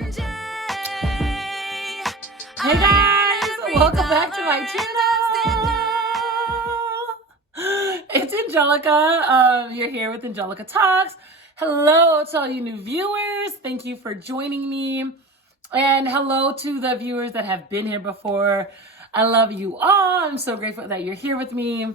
Hey guys, welcome back to my channel. It's Angelica. You're here with Angelica Talks. Hello to all you new viewers. Thank you for joining me. And hello to the viewers that have been here before. I love you all. I'm so grateful that you're here with me.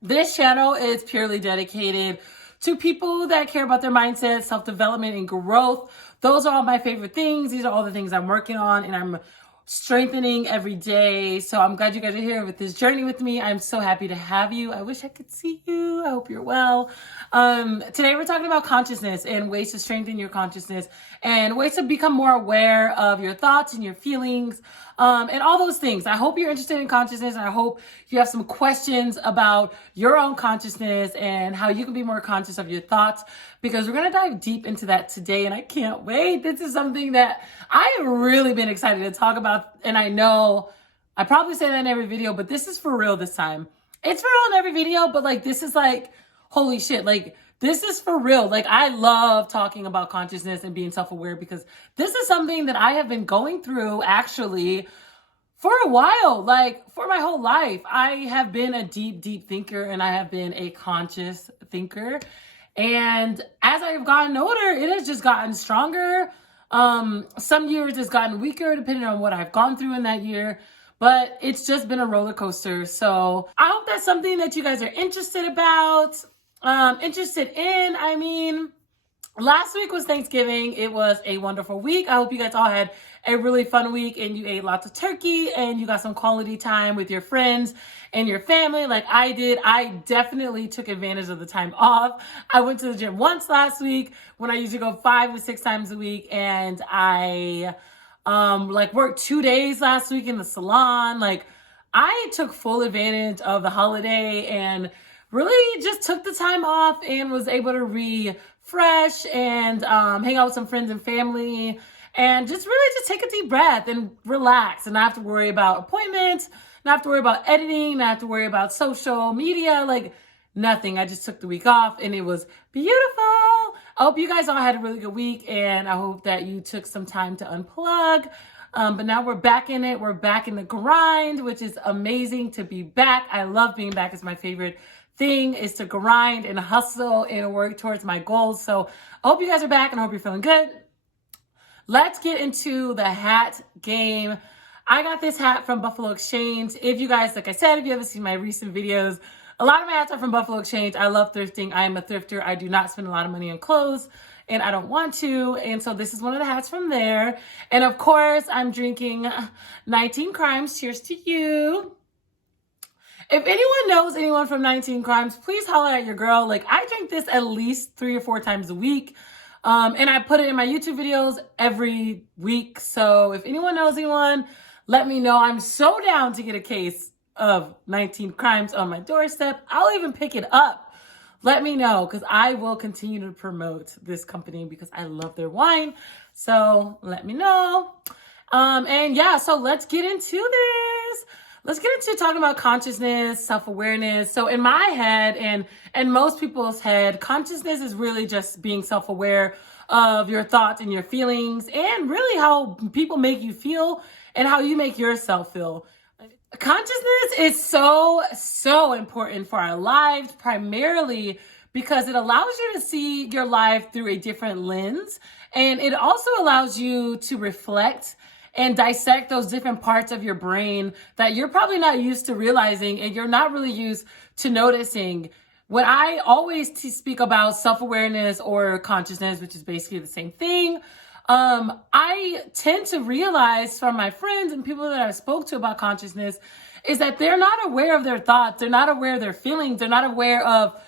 This channel is purely dedicated to people that care about their mindset, self-development, and growth. Those are all my favorite things. These are all the things I'm working on and I'm strengthening every day. So I'm glad you guys are here with this journey with me. I'm so happy to have you. I wish I could see you. I hope you're well. Today we're talking about consciousness and ways to strengthen your consciousness and ways to become more aware of your thoughts and your feelings, and all those things. I hope you're interested in consciousness, and I hope you have some questions about your own consciousness and how you can be more conscious of your thoughts, because we're going to dive deep into that today, and I can't wait. This is something that I have really been excited to talk about, and I know I probably say that in every video, but this is for real this time. It's for real in every video, but like this is like, holy shit, like this is for real. Like I love talking about consciousness and being self-aware because this is something that I have been going through actually for a while, like for my whole life. I have been a deep thinker and I have been a conscious thinker. And as I've gotten older, it has just gotten stronger. Some years it's gotten weaker depending on what I've gone through in that year, but it's just been a roller coaster. So I hope that's something that you guys are interested in. I mean, last week was Thanksgiving. It was a wonderful week. I hope you guys all had a really fun week and you ate lots of turkey and you got some quality time with your friends and your family like I did. I definitely took advantage of the time off. I went to the gym once last week when I usually go 5 to 6 times a week, and I worked 2 days last week in the salon. Like I took full advantage of the holiday and really just took the time off and was able to refresh and hang out with some friends and family and just really just take a deep breath and relax and not have to worry about appointments, not have to worry about editing, not have to worry about social media, like nothing. I just took the week off and it was beautiful. I hope you guys all had a really good week, and I hope that you took some time to unplug. But now we're back in it. We're back in the grind, which is amazing to be back. I love being back. It's my favorite thing, is to grind and hustle and work towards my goals. So I hope you guys are back and I hope you're feeling good. Let's get into the hat game. I got this hat from Buffalo Exchange. If you guys, like I said, if you haven't seen my recent videos, a lot of my hats are from Buffalo Exchange. I love thrifting. I am a thrifter. I do not spend a lot of money on clothes, and I don't want to. And so this is one of the hats from there. And of course, I'm drinking 19 Crimes. Cheers to you. If anyone knows anyone from 19 Crimes, please holler at your girl. Like I drink this at least 3 or 4 times a week. And I put it in my YouTube videos every week. So if anyone knows anyone, let me know. I'm so down to get a case of 19 Crimes on my doorstep. I'll even pick it up. Let me know, because I will continue to promote this company because I love their wine. So let me know. And yeah, so let's get into this. Let's get into talking about consciousness, self-awareness. So in my head and most people's head, consciousness is really just being self-aware of your thoughts and your feelings and really how people make you feel and how you make yourself feel. Consciousness is so important for our lives, primarily because it allows you to see your life through a different lens. And it also allows you to reflect and dissect those different parts of your brain that you're probably not used to realizing and you're not really used to noticing. When I always speak about self-awareness or consciousness, which is basically the same thing, I tend to realize from my friends and people that I've spoke to about consciousness is that they're not aware of their thoughts. They're not aware of their feelings. They're not aware of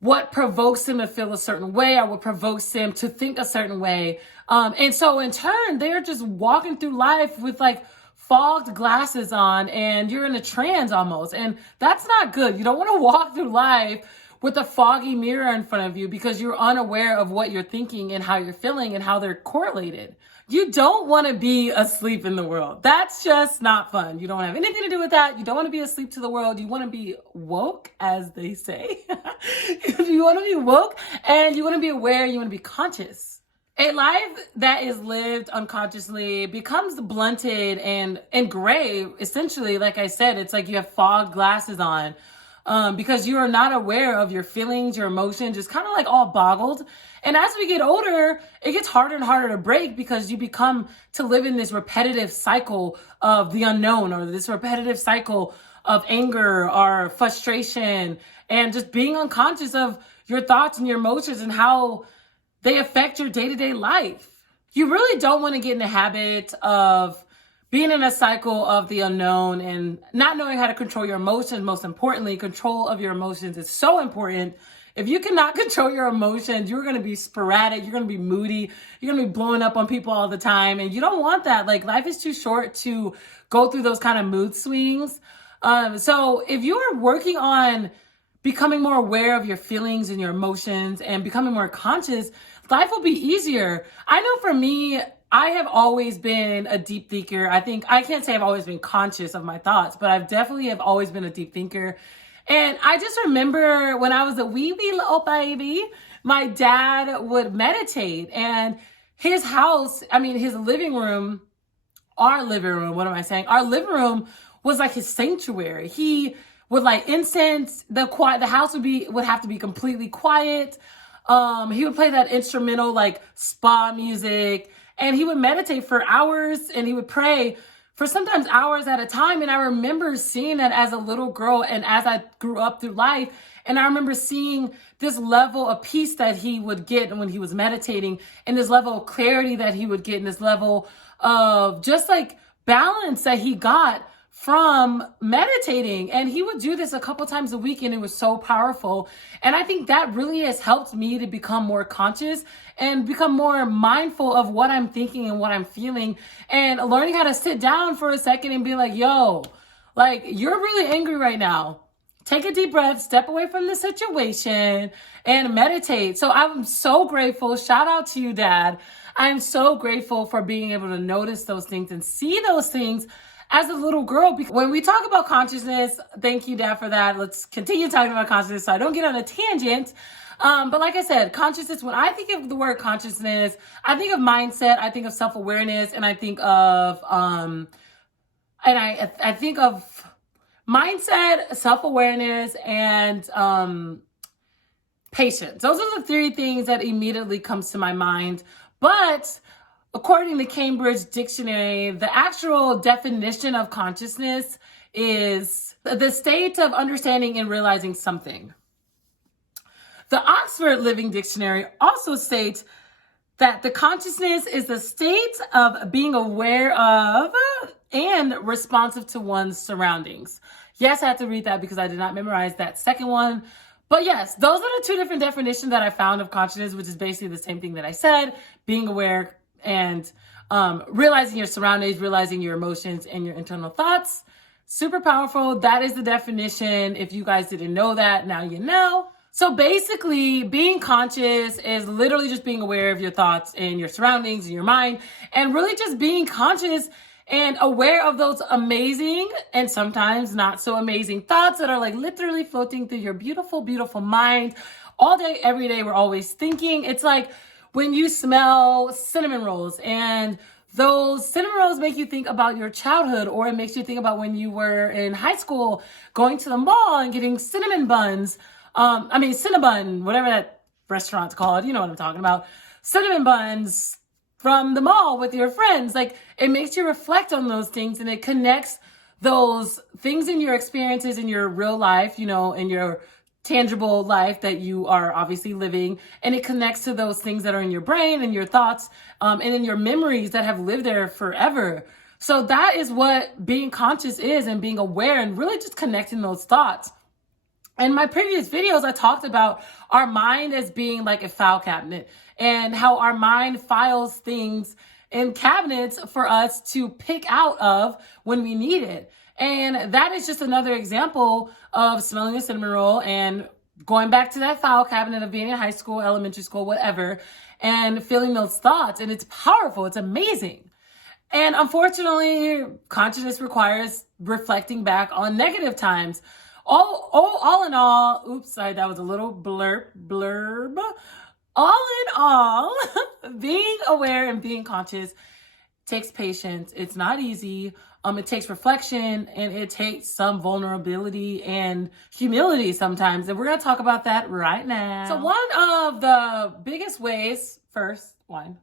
what provokes them to feel a certain way or what provokes them to think a certain way. And so in turn, they're just walking through life with like fogged glasses on and you're in a trance almost. And that's not good. You don't want to walk through life with a foggy mirror in front of you because you're unaware of what you're thinking and how you're feeling and how they're correlated. You don't want to be asleep in the world. That's just not fun. You don't have anything to do with that. You don't want to be asleep to the world. You want to be woke, as they say. You want to be woke and you want to be aware. You want to be conscious. A life that is lived unconsciously becomes blunted and gray. Essentially, like I said, it's like you have fog glasses on, because you are not aware of your feelings, your emotions, just kind of like all boggled. And as we get older, it gets harder and harder to break because you become to live in this repetitive cycle of the unknown, or this repetitive cycle of anger or frustration, and just being unconscious of your thoughts and your emotions and how they affect your day-to-day life. You really don't want to get in the habit of being in a cycle of the unknown and not knowing how to control your emotions. Most importantly, control of your emotions is so important. If you cannot control your emotions, you're going to be sporadic, you're going to be moody, you're going to be blowing up on people all the time, and you don't want that. Like, life is too short to go through those kind of mood swings. So if you are working on becoming more aware of your feelings and your emotions and becoming more conscious, life will be easier. I know for me, I have always been a deep thinker. I can't say I've always been conscious of my thoughts, but I've definitely have always been a deep thinker. And I just remember when I was a wee little baby, my dad would meditate, and his house, his living room, our living room, what am I saying? Our living room was like his sanctuary. He would light incense. The house would have to be completely quiet. He would play that instrumental like spa music, and he would meditate for hours, and he would pray for sometimes hours at a time. And I remember seeing that as a little girl and as I grew up through life. And I remember seeing this level of peace that he would get when he was meditating, and this level of clarity that he would get, and this level of just like balance that he got from meditating. And he would do this a couple times a week, and it was so powerful. And I think that really has helped me to become more conscious and become more mindful of what I'm thinking and what I'm feeling, and learning how to sit down for a second and be like, yo, like, you're really angry right now. Take a deep breath, step away from the situation, and meditate. So I'm so grateful. Shout out to you, Dad. I'm so grateful for being able to notice those things and see those things as a little girl. Because when we talk about consciousness, thank you, Dad, for that. Let's continue talking about consciousness so I don't get on a tangent. But like I said, consciousness, when I think of the word consciousness, I think of mindset, I think of self-awareness, and I think of, I think of mindset, self-awareness, and patience. Those are the three things that immediately comes to my mind. But according to Cambridge Dictionary, the actual definition of consciousness is the state of understanding and realizing something. The Oxford Living Dictionary also states that the consciousness is the state of being aware of and responsive to one's surroundings. Yes, I have to read that because I did not memorize that second one. But yes, those are the two different definitions that I found of consciousness, which is basically the same thing that I said: being aware and realizing your surroundings, realizing your emotions and your internal thoughts. Super powerful. That is the definition. If you guys didn't know that, now you know. So basically, being conscious is literally just being aware of your thoughts and your surroundings and your mind, and really just being conscious and aware of those amazing and sometimes not so amazing thoughts that are like literally floating through your beautiful, beautiful mind all day, every day. We're always thinking. It's like when you smell cinnamon rolls, and those cinnamon rolls make you think about your childhood, or it makes you think about when you were in high school going to the mall and getting cinnamon buns. Cinnabon, whatever that restaurant's called, you know what I'm talking about. Cinnamon buns from the mall with your friends. Like, it makes you reflect on those things, and it connects those things in your experiences in your real life, in your tangible life that you are obviously living. And it connects to those things that are in your brain and your thoughts, and in your memories that have lived there forever. So that is what being conscious is, and being aware and really just connecting those thoughts. In my previous videos, I talked about our mind as being like a file cabinet, and how our mind files things in cabinets for us to pick out of when we need it. And that is just another example of smelling a cinnamon roll and going back to that file cabinet of being in high school, elementary school, whatever, and feeling those thoughts. And it's powerful. It's amazing. And unfortunately, consciousness requires reflecting back on negative times. All in all, oops, sorry, that was a little blurb. All in all, being aware and being conscious takes patience. It's not easy. It takes reflection, and it takes some vulnerability and humility sometimes. And we're going to talk about that right now. So one of the biggest ways, first, wine.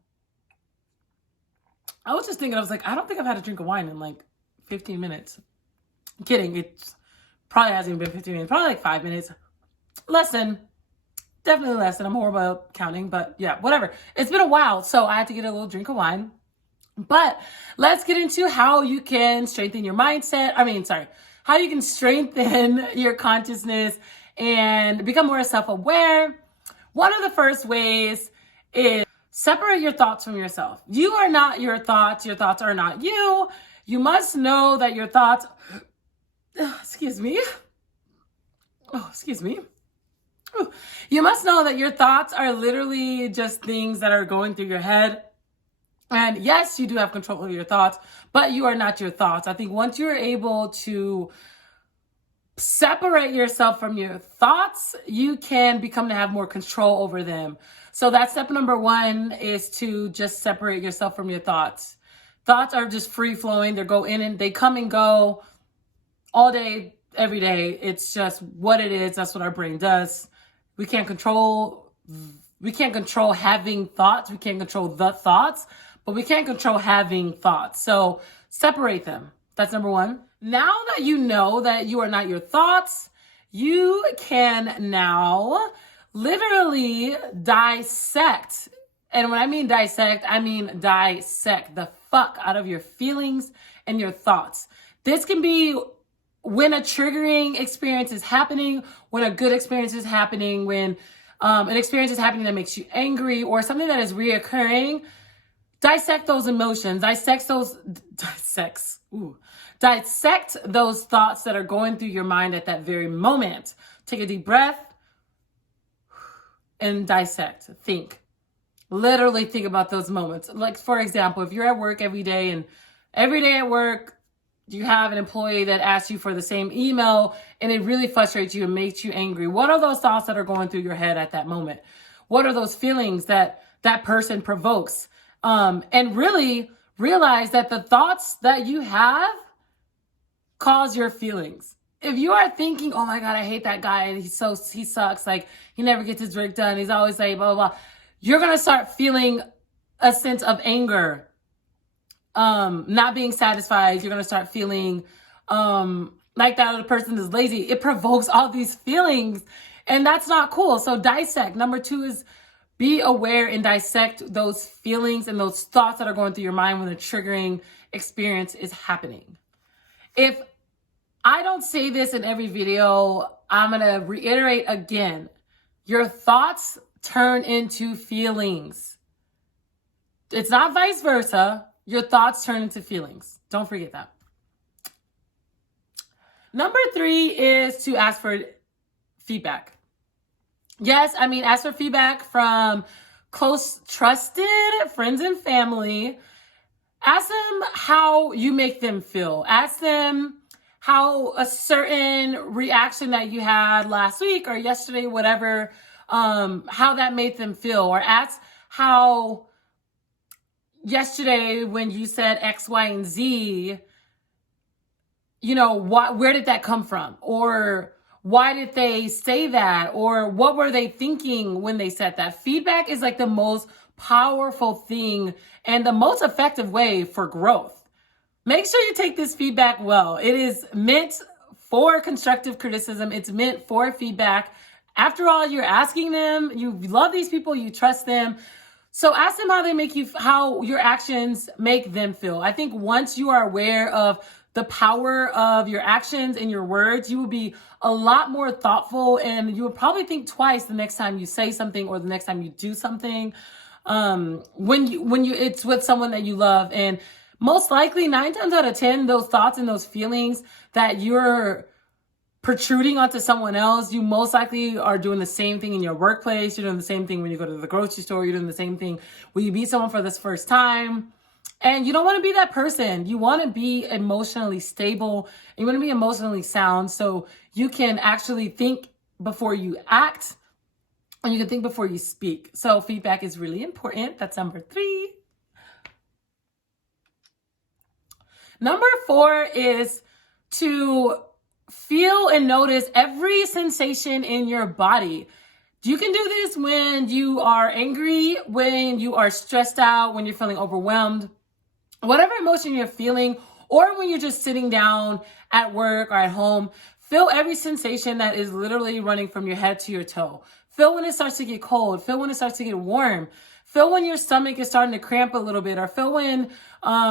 I was just thinking, I was like, I don't think I've had a drink of wine in like 15 minutes. I'm kidding. It probably hasn't even been 15 minutes, probably like 5 minutes. Definitely less than. I'm horrible at counting, but yeah, whatever. It's been a while, so I had to get a little drink of wine. But let's get into how you can strengthen your mindset. How you can strengthen your consciousness and become more self-aware. One of the first ways is separate your thoughts from yourself. You are not your thoughts. Your thoughts are not you. You must know that your thoughts, excuse me. You must know that your thoughts are literally just things that are going through your head. And yes, you do have control over your thoughts, but you are not your thoughts. I think once you're able to separate yourself from your thoughts, you can become to have more control over them. So that's step number one, is to just separate yourself from your thoughts. Thoughts are just free flowing. They go in and they come and go all day, every day. It's just what it is. That's what our brain does. We can't control having thoughts. We can't control the thoughts, but we can't control having thoughts. So separate them. That's number one. Now that you know that you are not your thoughts, you can now literally dissect. And when I mean dissect the fuck out of your feelings and your thoughts. This can be when a triggering experience is happening, when a good experience is happening, when an experience is happening that makes you angry, or something that is reoccurring. Dissect those emotions. Dissect those thoughts that are going through your mind at that very moment. Take a deep breath and dissect. Think. Literally think about those moments. Like, for example, if you're at work every day, and every day at work you have an employee that asks you for the same email and it really frustrates you and makes you angry, what are those thoughts that are going through your head at that moment? What are those feelings that that person provokes? And really realize that the thoughts that you have cause your feelings. If you are thinking, oh my God, I hate that guy, he sucks, like he never gets his work done, he's always like blah, blah, blah, you're going to start feeling a sense of anger, not being satisfied. You're going to start feeling like that other person is lazy. It provokes all these feelings, and that's not cool. So dissect. Number two is be aware and dissect those feelings and those thoughts that are going through your mind when the triggering experience is happening. If I don't say this in every video, I'm going to reiterate again. Your thoughts turn into feelings. It's not vice versa. Your thoughts turn into feelings. Don't forget that. Number three is to ask for feedback. Yes, ask for feedback from close, trusted friends and family. Ask them how you make them feel. Ask them how a certain reaction that you had last week or yesterday, whatever, how that made them feel. Or ask how yesterday when you said X, Y, and Z, where did that come from? Or why did they say that? Or what were they thinking when they said that? Feedback is like the most powerful thing and the most effective way for growth. Make sure you take this feedback well. It is meant for constructive criticism. It's meant for feedback. After all, you're asking them, you love these people, you trust them. So ask them how your actions make them feel. I think once you are aware of the power of your actions and your words, you will be a lot more thoughtful, and you will probably think twice the next time you say something or the next time you do something. When it's with someone that you love, and most likely 9 times out of 10, those thoughts and those feelings that you're protruding onto someone else, you most likely are doing the same thing in your workplace. You're doing the same thing when you go to the grocery store. You're doing the same thing when you meet someone for this first time. And you don't want to be that person. You want to be emotionally stable. You want to be emotionally sound so you can actually think before you act. And you can think before you speak. So feedback is really important. That's number 3. Number 4 is to feel and notice every sensation in your body. You can do this when you are angry, when you are stressed out, when you're feeling overwhelmed, whatever emotion you're feeling, or when you're just sitting down at work or at home. Feel every sensation that is literally running from your head to your toe. Feel when it starts to get cold. Feel when it starts to get warm. Feel when your stomach is starting to cramp a little bit, or feel when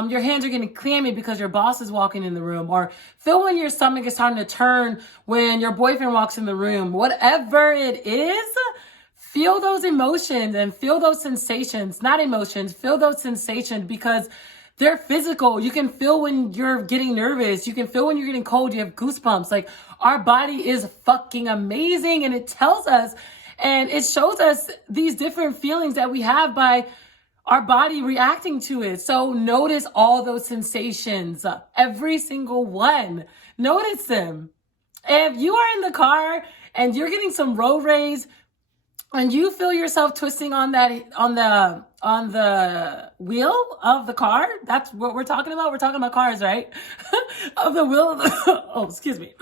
your hands are getting clammy because your boss is walking in the room, or feel when your stomach is starting to turn when your boyfriend walks in the room. Whatever it is, feel those emotions and feel those sensations, not emotions, feel those sensations, because they're physical. You can feel when you're getting nervous. You can feel when you're getting cold. You have goosebumps. Like, our body is fucking amazing, and it tells us and it shows us these different feelings that we have by our body reacting to it. So notice all those sensations, every single one. Notice them. If you are in the car and you're getting some road rage and you feel yourself twisting on the wheel of the car, that's what we're talking about. We're talking about cars, right? Of the wheel of the, oh, excuse me.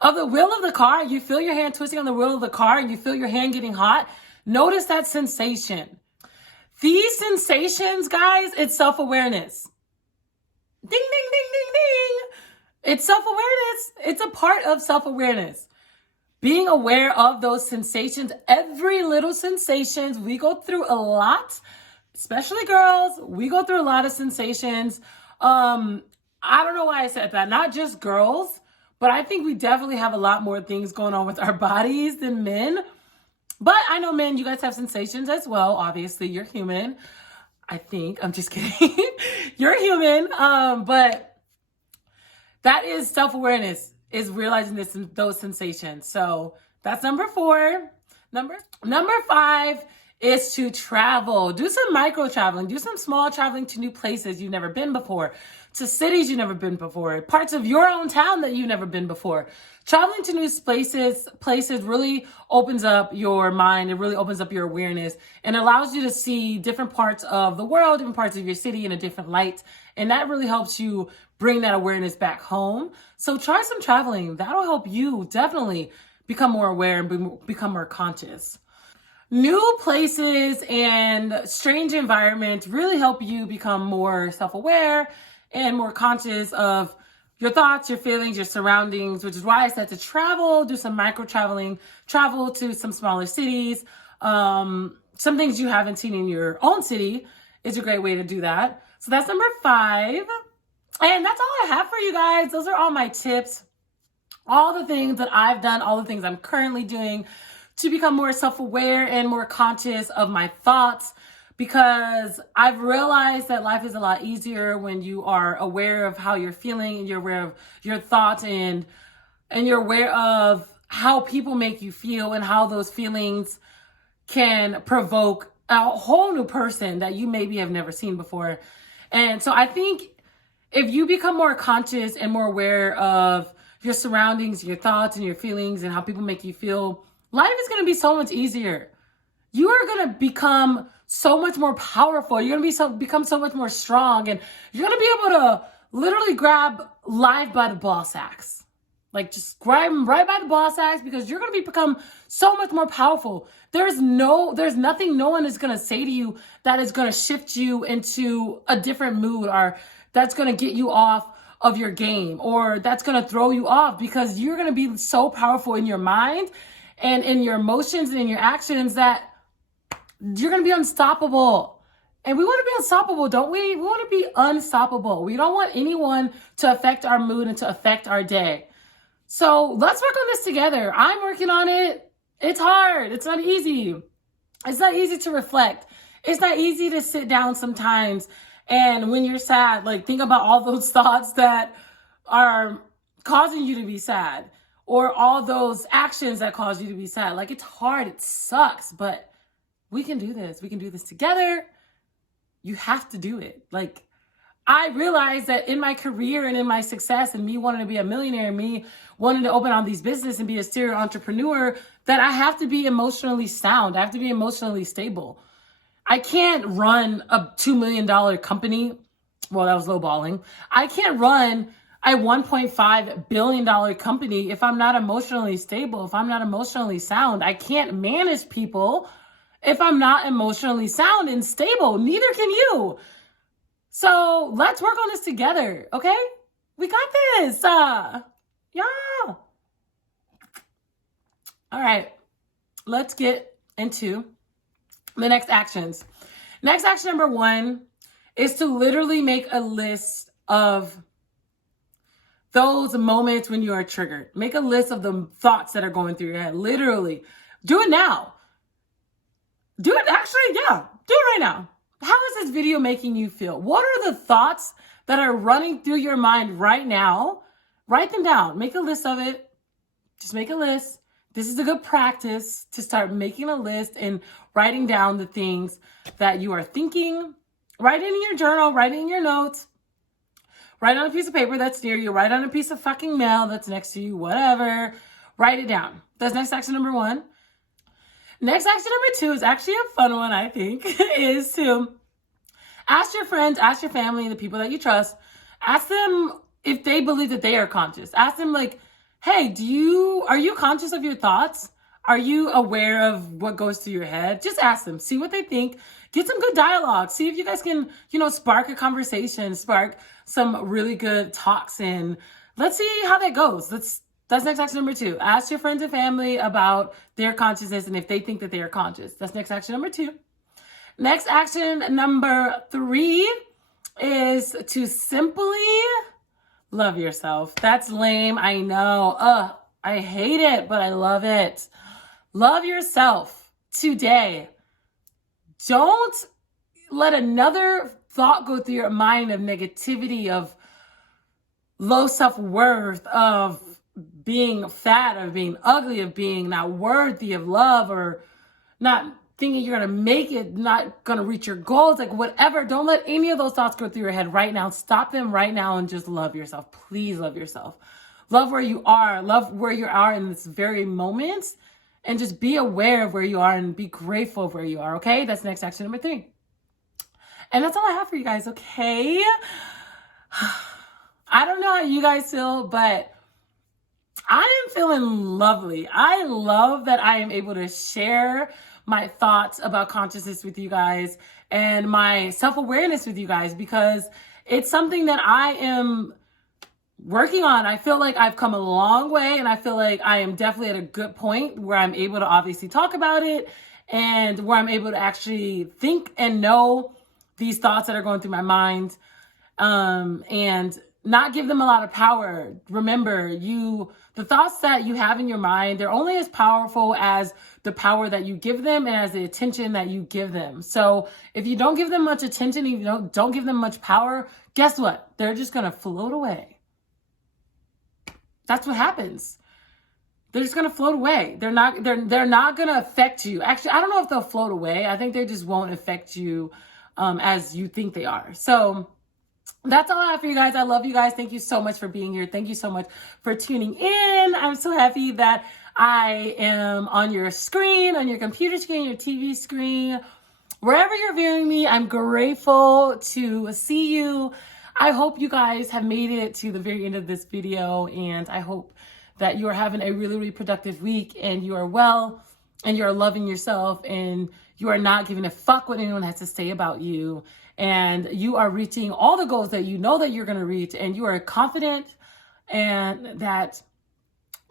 Of the wheel of the car, you feel your hand twisting on the wheel of the car and you feel your hand getting hot. Notice that sensation. These sensations, guys, it's self-awareness. Ding, ding, ding, ding, ding. It's self-awareness. It's a part of self-awareness. Being aware of those sensations, every little sensations, we go through a lot, especially girls. We go through a lot of sensations. I don't know why I said that. Not just girls, but I think we definitely have a lot more things going on with our bodies than men. But I know men, you guys have sensations as well. Obviously, you're human. I think. I'm just kidding. You're human. But that is self-awareness, is realizing those sensations. So that's number 4. Number 5 is to travel. Do some micro traveling. Do some small traveling to new places you've never been before, to cities you've never been before, parts of your own town that you've never been before. Traveling to new places really opens up your mind. It really opens up your awareness and allows you to see different parts of the world, different parts of your city in a different light. And that really helps you bring that awareness back home. So try some traveling. That'll help you definitely become more aware and become more conscious. New places and strange environments really help you become more self-aware and more conscious of your thoughts, your feelings, your surroundings, which is why I said to travel, do some micro traveling, travel to some smaller cities. Some things you haven't seen in your own city is a great way to do that. So that's number 5. And that's all I have for you guys. Those are all my tips, all the things that I've done, all the things I'm currently doing to become more self-aware and more conscious of my thoughts, because I've realized that life is a lot easier when you are aware of how you're feeling and you're aware of your thoughts and you're aware of how people make you feel and how those feelings can provoke a whole new person that you maybe have never seen before. And so I think if you become more conscious and more aware of your surroundings, your thoughts and your feelings and how people make you feel, life is going to be so much easier. You are going to become so much more powerful. You're going to become so much more strong, and you're going to be able to literally grab life by the ball sacks. Like, just grab them right by the ball sacks, because you're going to become so much more powerful. There's nothing no one is going to say to you that is going to shift you into a different mood, or that's going to get you off of your game, or that's going to throw you off, because you're going to be so powerful in your mind and in your emotions and in your actions that you're going to be unstoppable. And we want to be unstoppable, don't we? We want to be unstoppable. We don't want anyone to affect our mood and to affect our day. So let's work on this together. I'm working on it. It's hard. It's not easy. It's not easy to reflect. It's not easy to sit down sometimes. And when you're sad, like, think about all those thoughts that are causing you to be sad, or all those actions that cause you to be sad. Like, it's hard. It sucks, but we can do this. We can do this together. You have to do it. Like, I realized that in my career and in my success and me wanting to be a millionaire and me wanting to open all these businesses and be a serial entrepreneur, that I have to be emotionally sound. I have to be emotionally stable. I can't run a $2 million company. Well, that was lowballing. I can't run a $1.5 billion company if I'm not emotionally stable, if I'm not emotionally sound. I can't manage people if I'm not emotionally sound and stable. Neither can you. So let's work on this together, okay? We got this. Yeah. All right. Let's get into the next actions. Next action number 1 is to literally make a list of those moments when you are triggered. Make a list of the thoughts that are going through your head. Literally. Do it now. Do it actually, yeah. Do it right now. How is this video making you feel? What are the thoughts that are running through your mind right now? Write them down. Make a list of it. Just make a list. This is a good practice to start making a list and writing down the things that you are thinking. Write it in your journal. Write it in your notes. Write on a piece of paper that's near you. Write on a piece of fucking mail that's next to you. Whatever. Write it down. That's next action number 1. Next action number 2 is actually a fun one, I think, is to ask your friends, ask your family, the people that you trust, ask them if they believe that they are conscious. Ask them like, hey, are you conscious of your thoughts? Are you aware of what goes through your head? Just ask them, see what they think, get some good dialogue, see if you guys can, spark a conversation, spark some really good talks, and let's see how that goes. That's next action number 2. Ask your friends and family about their consciousness and if they think that they are conscious. That's next action number 2. Next action number 3 is to simply love yourself. That's lame, I know. I hate it, but I love it. Love yourself today. Don't let another thought go through your mind of negativity, of low self-worth, of being fat, of being ugly, of being not worthy of love, or not thinking you're going to make it, not going to reach your goals, like whatever. Don't let any of those thoughts go through your head right now. Stop them right now and just love yourself. Please love yourself. Love where you are. Love where you are in this very moment, and just be aware of where you are and be grateful of where you are, okay? That's next action number 3. And that's all I have for you guys, okay? I don't know how you guys feel, but I am feeling lovely. I love that I am able to share my thoughts about consciousness with you guys and my self-awareness with you guys, because it's something that I am working on. I feel like I've come a long way, and I feel like I am definitely at a good point where I'm able to obviously talk about it, and where I'm able to actually think and know these thoughts that are going through my mind, and not give them a lot of power. Remember, the thoughts that you have in your mind, they're only as powerful as the power that you give them and as the attention that you give them. So if you don't give them much attention, if you don't give them much power, guess what? They're just going to float away. That's what happens. They're just going to float away. They're not going to affect you. Actually, I don't know if they'll float away. I think they just won't affect you as you think they are. So that's all I have for you guys. I love you guys. Thank you so much for being here. Thank you so much for tuning in. I'm so happy that I am on your screen, on your computer screen, your TV screen, wherever you're viewing me. I'm grateful to see you. I hope you guys have made it to the very end of this video, and I hope that you are having a really, really productive week, and you are well, and you are loving yourself, and you are not giving a fuck what anyone has to say about you, and you are reaching all the goals that you know that you're going to reach, and you are confident, and that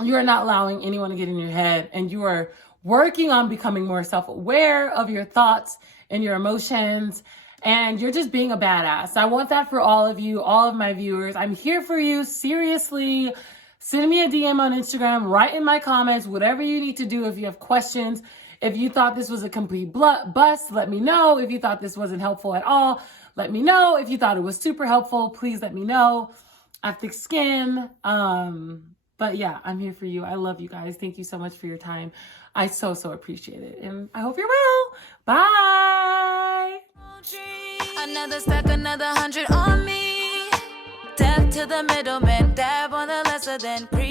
you are not allowing anyone to get in your head, and you are working on becoming more self-aware of your thoughts and your emotions, and you're just being a badass. I want that for all of you, all of my viewers. I'm here for you. Seriously, send me a DM on Instagram, write in my comments, whatever you need to do. If you have questions, if you thought this was a complete bust, let me know. If you thought this wasn't helpful at all, let me know. If you thought it was super helpful, please let me know. I have thick skin. But yeah, I'm here for you. I love you guys. Thank you so much for your time. I so appreciate it. And I hope you're well. Bye. Another stack, another 100 on me. Death to the middleman, dab on the lesser than creep.